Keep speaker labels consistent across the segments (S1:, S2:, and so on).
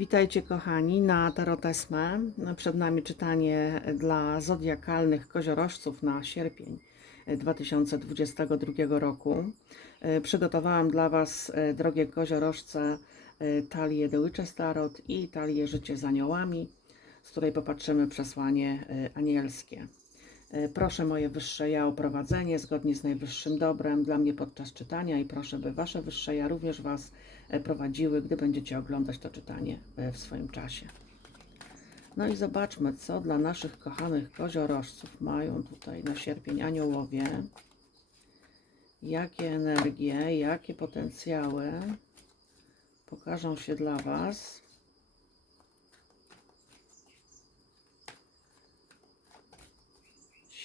S1: Witajcie kochani na Tarotesmę. Przed nami czytanie dla zodiakalnych koziorożców na sierpień 2022 roku. Przygotowałam dla Was, drogie koziorożce, talię The Witches Tarot i talię Życie z aniołami, z której popatrzymy przesłanie anielskie. Proszę moje wyższe ja o prowadzenie zgodnie z najwyższym dobrem dla mnie podczas czytania i proszę, by wasze wyższe ja również was e, prowadziły, gdy będziecie oglądać to czytanie e, w swoim czasie. No i zobaczmy, co dla naszych kochanych koziorożców mają tutaj na sierpień aniołowie. Jakie energie, jakie potencjały pokażą się dla was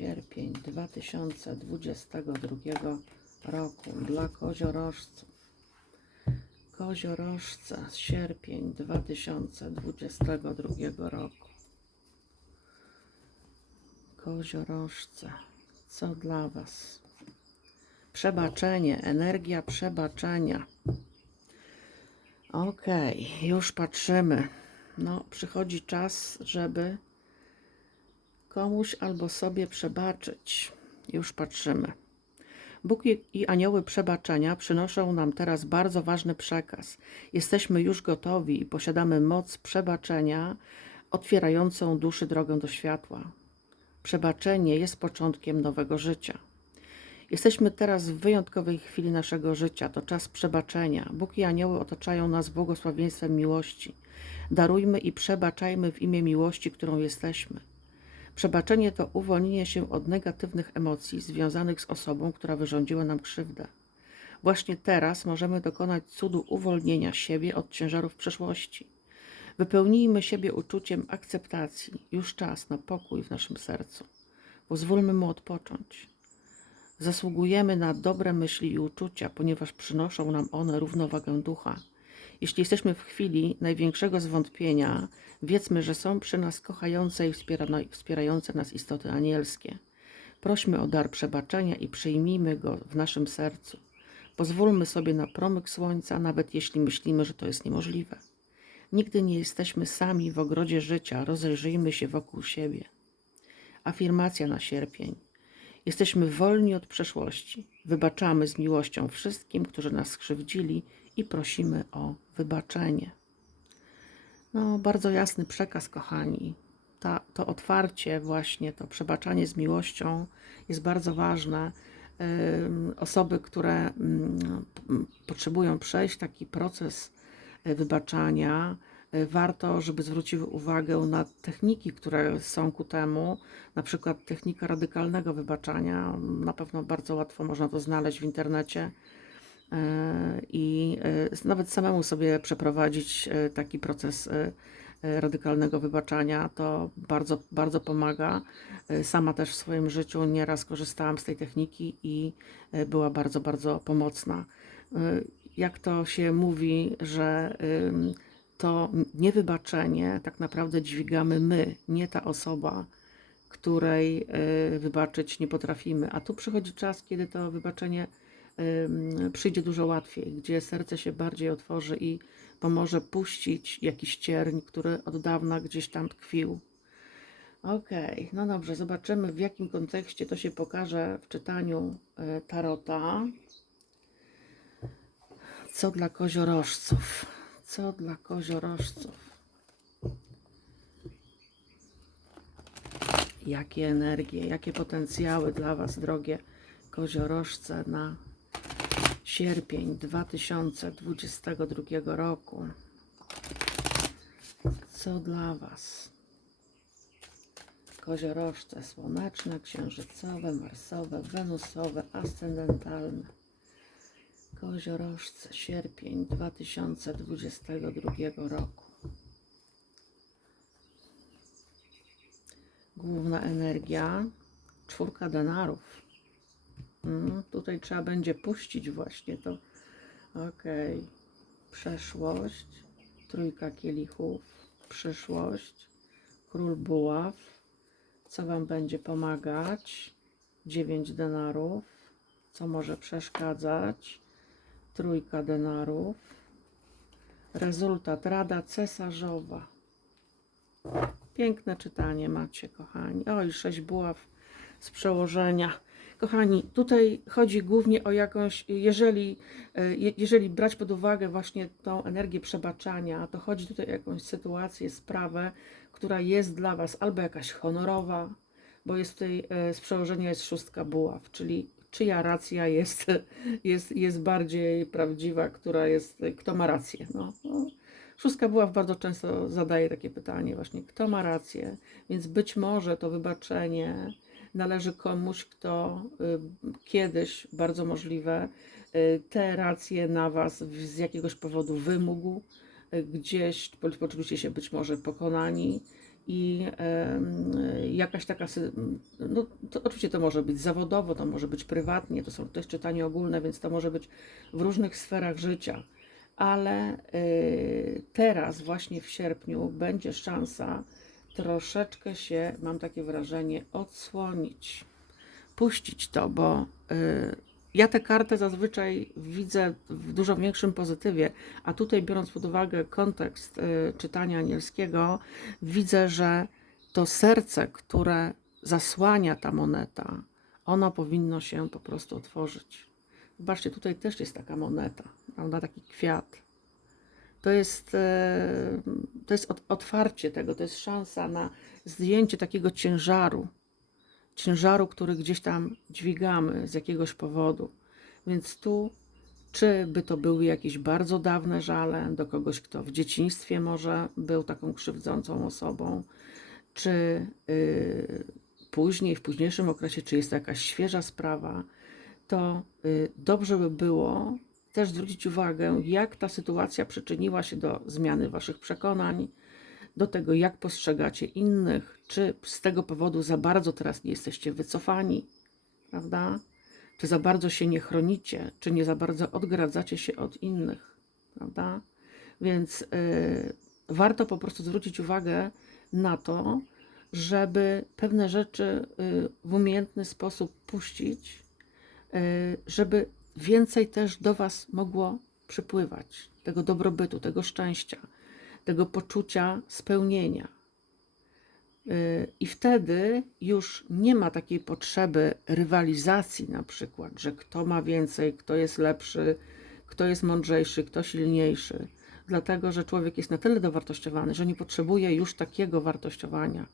S1: sierpień 2022 roku dla koziorożców. Koziorożce, sierpień 2022 roku. Koziorożce, co dla Was? Przebaczenie, energia przebaczenia. Okej, już patrzymy. No, przychodzi czas, żeby komuś albo sobie przebaczyć. Już patrzymy. Bóg i- anioły przebaczenia przynoszą nam teraz bardzo ważny przekaz. Jesteśmy już gotowi i posiadamy moc przebaczenia, otwierającą duszy drogę do światła. Przebaczenie jest początkiem nowego życia. Jesteśmy teraz w wyjątkowej chwili naszego życia. To czas przebaczenia. Bóg i anioły otaczają nas błogosławieństwem miłości. Darujmy i przebaczajmy w imię miłości, którą jesteśmy. Przebaczenie to uwolnienie się od negatywnych emocji związanych z osobą, która wyrządziła nam krzywdę. Właśnie teraz możemy dokonać cudu uwolnienia siebie od ciężarów przeszłości. Wypełnijmy siebie uczuciem akceptacji. Już czas na pokój w naszym sercu. Pozwólmy mu odpocząć. Zasługujemy na dobre myśli i uczucia, ponieważ przynoszą nam one równowagę ducha. Jeśli jesteśmy w chwili największego zwątpienia, wiedzmy, że są przy nas kochające i wspierające nas istoty anielskie. Prośmy o dar przebaczenia i przyjmijmy go w naszym sercu. Pozwólmy sobie na promyk słońca, nawet jeśli myślimy, że to jest niemożliwe. Nigdy nie jesteśmy sami w ogrodzie życia, rozejrzyjmy się wokół siebie. Afirmacja na sierpień. Jesteśmy wolni od przeszłości. Wybaczamy z miłością wszystkim, którzy nas skrzywdzili i prosimy o wybaczenie. No, bardzo jasny przekaz, kochani. Ta, to otwarcie, właśnie to przebaczanie z miłością jest bardzo ważne. Osoby, które p- potrzebują przejść taki proces y, wybaczania, y, warto, żeby zwróciły uwagę na techniki, które są ku temu, na przykład technika radykalnego wybaczania. Na pewno bardzo łatwo można to znaleźć w internecie i e, nawet samemu sobie przeprowadzić e, taki proces e, e, radykalnego wybaczania. To bardzo, bardzo pomaga. E, Sama też w swoim życiu nieraz korzystałam z tej techniki i e, była bardzo, bardzo pomocna. E, Jak to się mówi, że to niewybaczenie tak naprawdę dźwigamy my, nie ta osoba, której wybaczyć nie potrafimy. A tu przychodzi czas, kiedy to wybaczenie przyjdzie dużo łatwiej, gdzie serce się bardziej otworzy i pomoże puścić jakiś cierń, który od dawna gdzieś tam tkwił. Okej, no dobrze, zobaczymy w jakim kontekście to się pokaże w czytaniu y, Tarota. Co dla koziorożców? Co dla koziorożców? Jakie energie, jakie potencjały dla Was, drogie koziorożce, na sierpień 2022 roku? Co dla Was? Koziorożce słoneczne, księżycowe, marsowe, wenusowe, ascendentalne. Koziorożce, sierpień 2022 roku. Główna energia, czwórka denarów. Mm, tutaj trzeba będzie puścić właśnie to. Okej. Przeszłość, trójka kielichów, przyszłość, król buław. Co Wam będzie pomagać? Dziewięć denarów. Co może przeszkadzać? Trójka denarów. Rezultat. Rada cesarzowa. Piękne czytanie macie, kochani. Oj, sześć buław z przełożenia. Kochani, tutaj chodzi głównie o jakąś, jeżeli, e, je- jeżeli brać pod uwagę właśnie tą energię przebaczania, to chodzi tutaj o jakąś sytuację, sprawę, która jest dla Was albo jakaś honorowa, bo jest tutaj e, z przełożenia jest szóstka buław, czyli czyja racja jest, jest, jest bardziej prawdziwa, która jest, kto ma rację. No, no. Szóstka buław bardzo często zadaje takie pytanie właśnie, kto ma rację, więc być może to wybaczenie należy komuś, kto y, kiedyś, bardzo możliwe, y, te racje na Was z jakiegoś powodu wymógł, y, gdzieś po- poczuliście się być może pokonani i jakaś taka, no to oczywiście to może być zawodowo, to może być prywatnie, to są to jest czytanie ogólne, więc to może być w różnych sferach życia, ale teraz właśnie w sierpniu będzie szansa troszeczkę się, mam takie wrażenie, odsłonić, puścić to, bo y, ja tę kartę zazwyczaj widzę w dużo większym pozytywie, a tutaj biorąc pod uwagę kontekst y, czytania anielskiego, widzę, że to serce, które zasłania ta moneta, ono powinno się po prostu otworzyć. Zobaczcie, tutaj też jest taka moneta, prawda, taki kwiat. To jest, e, to jest ot- otwarcie tego, to jest szansa na zdjęcie takiego ciężaru, ciężaru, który gdzieś tam dźwigamy z jakiegoś powodu. Więc tu, czy by to były jakieś bardzo dawne żale do kogoś, kto w dzieciństwie może był taką krzywdzącą osobą, czy y, później, w późniejszym okresie, czy jest to jakaś świeża sprawa, to y, dobrze by było też zwrócić uwagę, jak ta sytuacja przyczyniła się do zmiany Waszych przekonań, do tego, jak postrzegacie innych, czy z tego powodu za bardzo teraz nie jesteście wycofani, prawda? Czy za bardzo się nie chronicie, czy nie za bardzo odgradzacie się od innych, prawda? Więc y, warto po prostu zwrócić uwagę na to, żeby pewne rzeczy y, w umiejętny sposób puścić, y, żeby więcej też do Was mogło przypływać tego dobrobytu, tego szczęścia, tego poczucia spełnienia. Y, I wtedy już nie ma takiej potrzeby rywalizacji, na przykład, że kto ma więcej, kto jest lepszy, kto jest mądrzejszy, kto silniejszy. Dlatego, że człowiek jest na tyle dowartościowany, że nie potrzebuje już takiego wartościowania.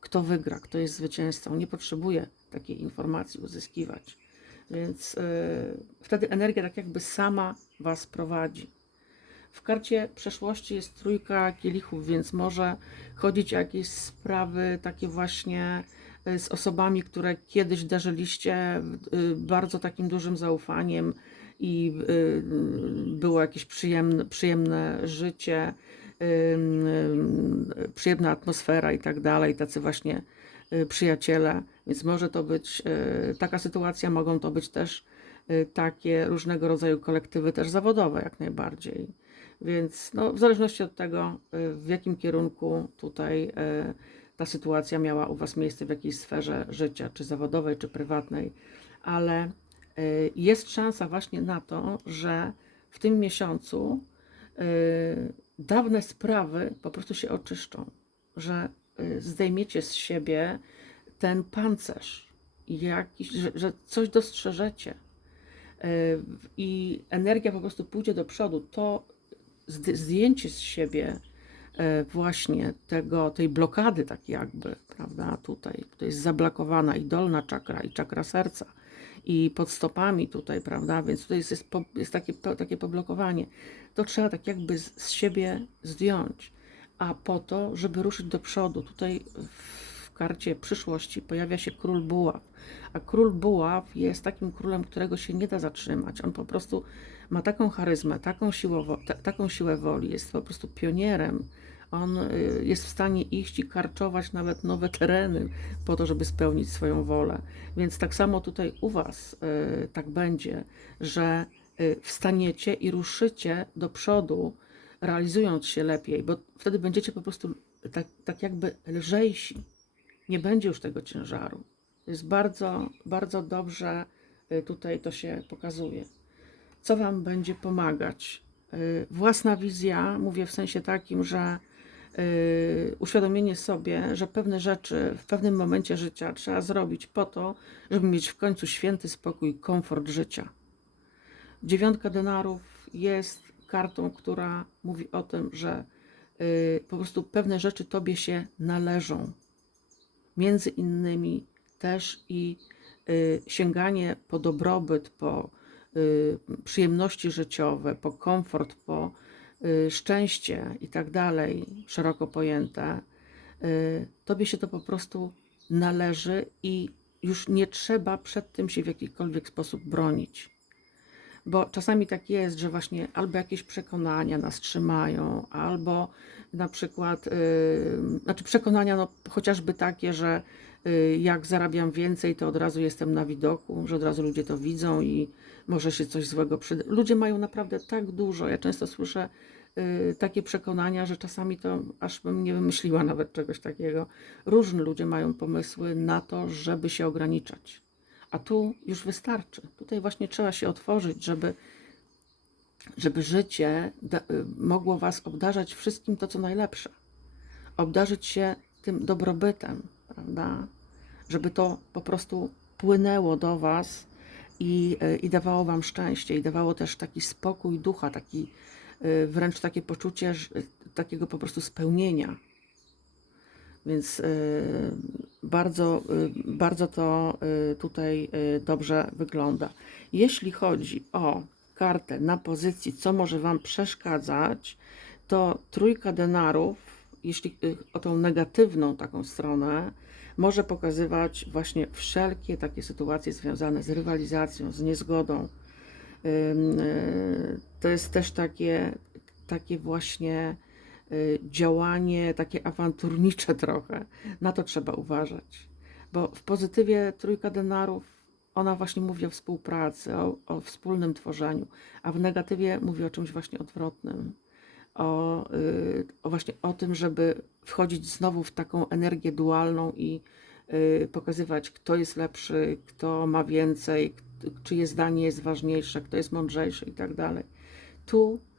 S1: Kto wygra, kto jest zwycięzcą, nie potrzebuje takiej informacji uzyskiwać. Więc y, wtedy energia tak jakby sama Was prowadzi. W karcie przeszłości jest trójka kielichów, więc może chodzić o jakieś sprawy takie właśnie y, z osobami, które kiedyś darzyliście y, bardzo takim dużym zaufaniem i było jakieś przyjemne, przyjemne życie, przyjemna atmosfera i tak dalej, tacy właśnie przyjaciele, więc może to być y, taka sytuacja, mogą to być też y, takie różnego rodzaju kolektywy też zawodowe jak najbardziej. Więc no, w zależności od tego, y, w jakim kierunku tutaj ta sytuacja miała u Was miejsce, w jakiej sferze życia, czy zawodowej, czy prywatnej, ale jest szansa właśnie na to, że w tym miesiącu dawne sprawy po prostu się oczyszczą, że zdejmiecie z siebie ten pancerz, jakiś, że, że coś dostrzeżecie y, i energia po prostu pójdzie do przodu. To zd- zdjęcie z siebie e, właśnie tego, tej blokady tak jakby, prawda, tutaj, to jest zablokowana i dolna czakra, i czakra serca, i pod stopami tutaj, prawda, więc tutaj jest, jest, po, jest takie, takie poblokowanie. To trzeba tak jakby z, z siebie zdjąć, a po to, żeby ruszyć do przodu, tutaj w karcie przyszłości pojawia się król buław, a król buław jest takim królem, którego się nie da zatrzymać, on po prostu ma taką charyzmę, taką, ta, taką siłę woli, jest po prostu pionierem. On y, jest w stanie iść i karczować nawet nowe tereny po to, żeby spełnić swoją wolę. Więc tak samo tutaj u Was y, tak będzie, że y, wstaniecie i ruszycie do przodu, realizując się lepiej, bo wtedy będziecie po prostu tak, tak jakby lżejsi. Nie będzie już tego ciężaru. Jest bardzo, bardzo dobrze y, tutaj to się pokazuje co Wam będzie pomagać y, własna wizja, mówię w sensie takim, że y, uświadomienie sobie, że pewne rzeczy w pewnym momencie życia trzeba zrobić po to, żeby mieć w końcu święty spokój, komfort życia. Dziewiątka denarów jest kartą, która mówi o tym, że po prostu pewne rzeczy tobie się należą. Między innymi też i y, sięganie po dobrobyt, po y, przyjemności życiowe, po komfort, po y, szczęście i tak dalej, szeroko pojęte, tobie się to po prostu należy i już nie trzeba przed tym się w jakikolwiek sposób bronić. Bo czasami tak jest, że właśnie albo jakieś przekonania nas trzymają, albo na przykład, yy, znaczy przekonania, no chociażby takie, że yy, jak zarabiam więcej, to od razu jestem na widoku, że od razu ludzie to widzą i może się coś złego przyda. Ludzie mają naprawdę tak dużo. Ja często słyszę yy, takie przekonania, że czasami to aż bym nie wymyśliła nawet czegoś takiego. Różni ludzie mają pomysły na to, żeby się ograniczać. A tu już wystarczy. Tutaj właśnie trzeba się otworzyć, żeby, żeby życie da, y, mogło Was obdarzać wszystkim to, co najlepsze. Obdarzyć się tym dobrobytem, prawda? Żeby to po prostu płynęło do Was i, y, i dawało Wam szczęście, i dawało też taki spokój ducha, taki y, wręcz takie poczucie takiego po prostu spełnienia. Więc bardzo, y, bardzo to y, tutaj y, dobrze wygląda. Jeśli chodzi o kartę na pozycji, co może Wam przeszkadzać, to trójka denarów, jeśli o tą negatywną taką stronę, może pokazywać właśnie wszelkie takie sytuacje związane z rywalizacją, z niezgodą. To jest też takie, takie właśnie działanie, takie awanturnicze trochę. Na to trzeba uważać. Bo w pozytywie trójka denarów, ona właśnie mówi o współpracy, o, o wspólnym tworzeniu, a w negatywie mówi o czymś właśnie odwrotnym. O, y, o właśnie o tym, żeby wchodzić znowu w taką energię dualną i y, pokazywać, kto jest lepszy, kto ma więcej, czyje zdanie jest ważniejsze, kto jest mądrzejszy i tak dalej. Tu y,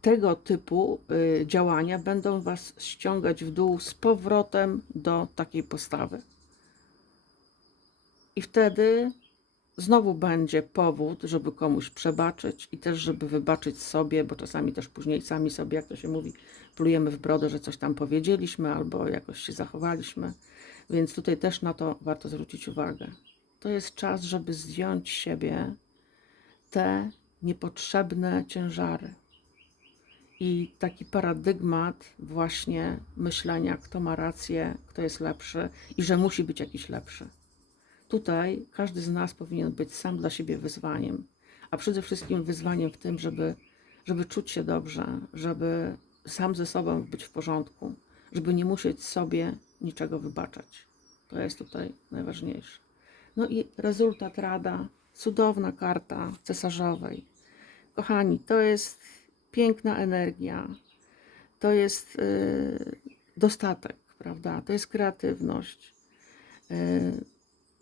S1: tego typu y, działania będą Was ściągać w dół z powrotem do takiej postawy. I wtedy znowu będzie powód, żeby komuś przebaczyć i też, żeby wybaczyć sobie, bo czasami też później sami sobie, jak to się mówi, plujemy w brodę, że coś tam powiedzieliśmy albo jakoś się zachowaliśmy. Więc tutaj też na to warto zwrócić uwagę. To jest czas, żeby zdjąć z siebie te niepotrzebne ciężary. I taki paradygmat właśnie myślenia, kto ma rację, kto jest lepszy i że musi być jakiś lepszy. Tutaj każdy z nas powinien być sam dla siebie wyzwaniem, a przede wszystkim wyzwaniem w tym, żeby, żeby czuć się dobrze, żeby sam ze sobą być w porządku, żeby nie musieć sobie niczego wybaczać. To jest tutaj najważniejsze. No i rezultat rada, cudowna karta cesarzowej. Kochani, to jest piękna energia, to jest y, dostatek, prawda? To jest kreatywność. Y,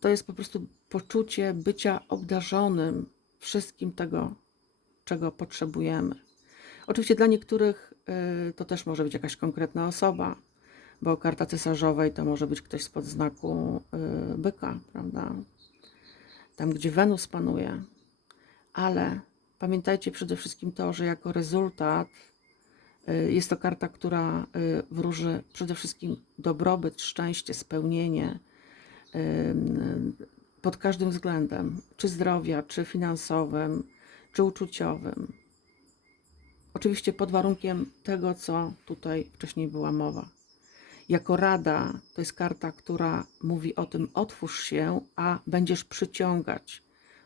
S1: to jest po prostu poczucie bycia obdarzonym wszystkim tego, czego potrzebujemy. Oczywiście dla niektórych y, to też może być jakaś konkretna osoba, bo karta cesarzowej to może być ktoś spod znaku byka, prawda? Tam, gdzie Wenus panuje. Ale pamiętajcie przede wszystkim to, że jako rezultat y, jest to karta, która y, wróży przede wszystkim dobrobyt, szczęście, spełnienie ym, pod każdym względem, czy zdrowia, czy finansowym, czy uczuciowym. Oczywiście pod warunkiem tego, co tutaj wcześniej była mowa. Jako rada to jest karta, która mówi o tym, otwórz się, a będziesz przyciągać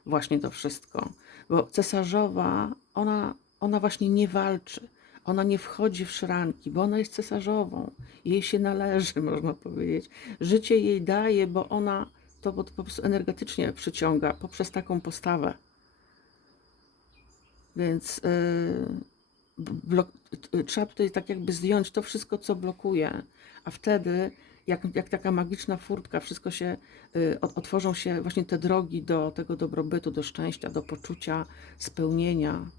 S1: właśnie to wszystko. Bo cesarzowa, ona, ona właśnie nie walczy. Ona nie wchodzi w szranki, bo ona jest cesarzową. Jej się należy, można powiedzieć. Życie jej daje, bo ona to po po prostu energetycznie przyciąga poprzez taką postawę. Więc yy, trzeba tutaj tak jakby zdjąć to wszystko, co blokuje, a wtedy, jak, jak taka magiczna furtka, wszystko się, y, ot- otworzą się właśnie te drogi do tego dobrobytu, do szczęścia, do poczucia spełnienia.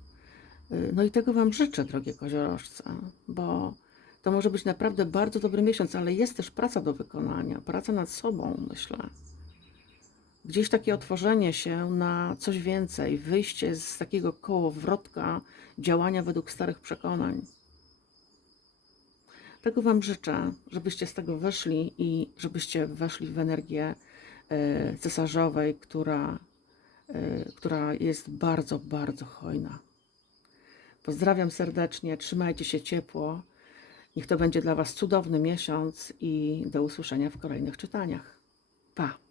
S1: Y, No i tego Wam życzę, drogie koziorożce, bo to może być naprawdę bardzo dobry miesiąc, ale jest też praca do wykonania, praca nad sobą, myślę. Gdzieś takie otworzenie się na coś więcej, wyjście z takiego kołowrotka działania według starych przekonań. Tego Wam życzę, żebyście z tego wyszli i żebyście weszli w energię e, cesarzowej, która, e, która jest bardzo, bardzo hojna. Pozdrawiam serdecznie, trzymajcie się ciepło. Niech to będzie dla Was cudowny miesiąc i do usłyszenia w kolejnych czytaniach. Pa!